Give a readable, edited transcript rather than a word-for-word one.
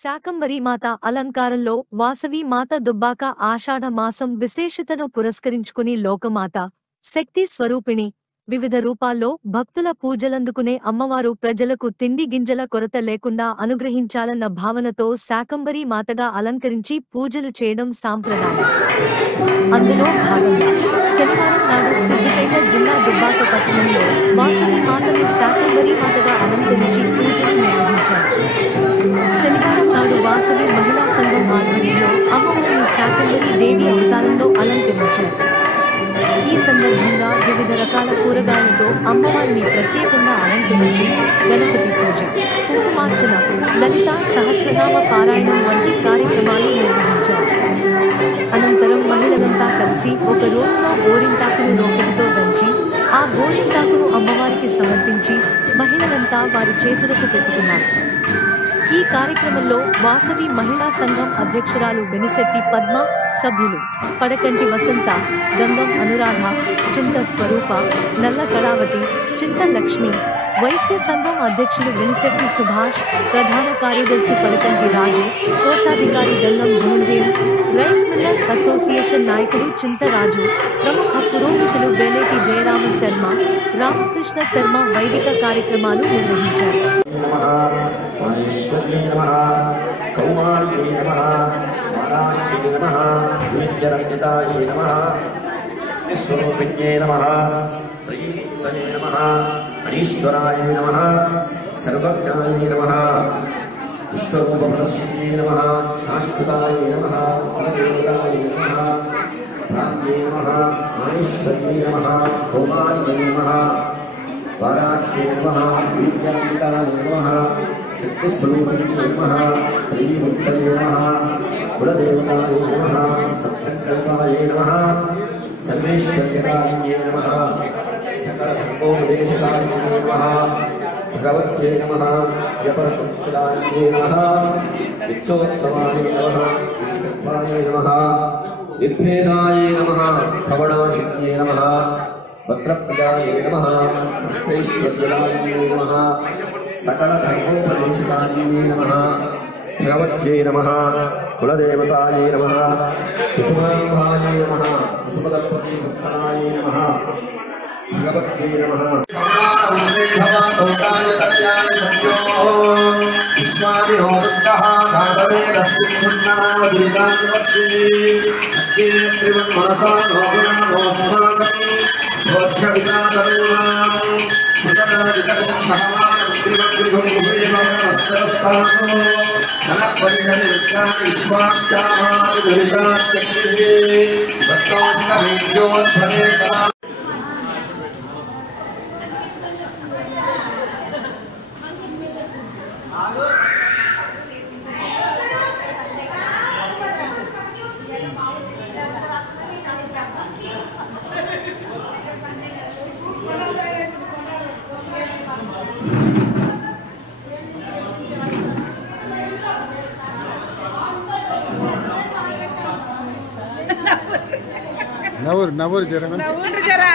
శాకంబరీ మాత అలంకారంలో వాసవి మాత దుబ్బాక ఆషాఢ మాసం విశేషతను పురస్కరించుకుని లోకమాత శక్తి స్వరూపిణి వివిధ రూపాల్లో భక్తుల పూజలందుకునే అమ్మవారు ప్రజలకు తిండి గింజల కొరత లేకుండా అనుగ్రహించాలన్న భావనతో శాకంబరీ మాతగా అలంకరించి పూజలు చేయడం సాంప్రదాయం. అందులో భాగంగా శనివారం నాడు సిద్దిపేట జిల్లా దుబ్బాక పట్టణంలో వాసవి మాతను శాకంబరీ మాతగా అలంకరించి పూజలు నిర్వహించారు. శనివారం నాడు వాసవి మహిళా సంఘం ఆధ్వర్యంలో అమ్మవారిని శాకంబరీ దేవి అవతారంలో అలంకరించారు. ఈ సందర్భంగా వివిధ రకాల కూరగాయలతో అమ్మవారిని ప్రత్యేకంగా అలంకరించి గణపతి పూజ, కుంకుమార్చన, లలితా సహస్రనామ పారాయణం వంటి కార్యక్రమాలు నిర్వహించారు. అనంతరం మహిళలంతా కలిసి ఒక రోలులో గోరింటాకును రోకలితో దంచి ఆ గోరింటాకును అమ్మవారికి సమర్పించి మహిళలంతా వారి చేతులకు పెట్టుకున్నారు. ఈ కార్యక్రమంలో వాసవి మహిళా సంఘం అధ్యక్షురాలు వెనిశెట్టి పద్మ, సభ్యులు పడకంటి వసంత, గంగం అనురాధ, చింత స్వరూప, నల్ల కళావతి, చింత లక్ష్మి, వైశ్య సంఘం అధ్యక్షుడు వెనిశెట్టి సుభాష్, ప్రధాన కార్యదర్శి పడకంటి రాజు, కోశాధికారి Gangam Dhananjayam, rice millers association నాయకుడు చింతరాజు, ప్రముఖ పురోహితులు వేలేటి జయరామ శర్మ, రామకృష్ణ శర్మ వైదిక కార్యక్రమాలు నిర్వహించారు. మహేశ్వర్యై నమః కౌమార్యై నమః వారాహ్యై నమః విద్యారమ్యతాయై నమః శక్తిస్వరూపిణ్యై నమః త్రయీమూర్తయే నమః అనీశ్వరాయై నమః సర్వజ్ఞాయై నమః విశ్వరూపప్రదర్శిన్యై నమః శాశ్వతాయై నమః కులదేవతాయై నమః ప్రాజ్ఞై నమః మహేశ్వర్యై నమః కౌమార్యై నమః వారాహ్యై నమః విద్యారమ్యతాయై నమః శక్తిస్వరూపిణ్యై నమః త్రయీమూర్తయే నమః కులదేవతాయై నమః సత్సంకల్పాయై నమః సర్వేశ్వర్యకారిణ్యై నమః సకలధర్మోపదేశకారిణ్యై నమః భగవత్యై నమః వ్యపరసంస్థితాయై నమః విచ్చోత్సవాయై నమః విద్వాయై నమః విభేదాయై నమః భవనాశిన్యై నమః భద్రప్రదాయై నమః పుష్పైశ్వర్యదాయిన్యై నమః సకలధర్మోపదేశకారిణ్యై నమః భగవత్యై నమః కులదేవతాయై నమః కుసుమాంబాయై నమః కుసుమదపతి వత్సలాయై నమః భగవత్యై నమః नवूर जरा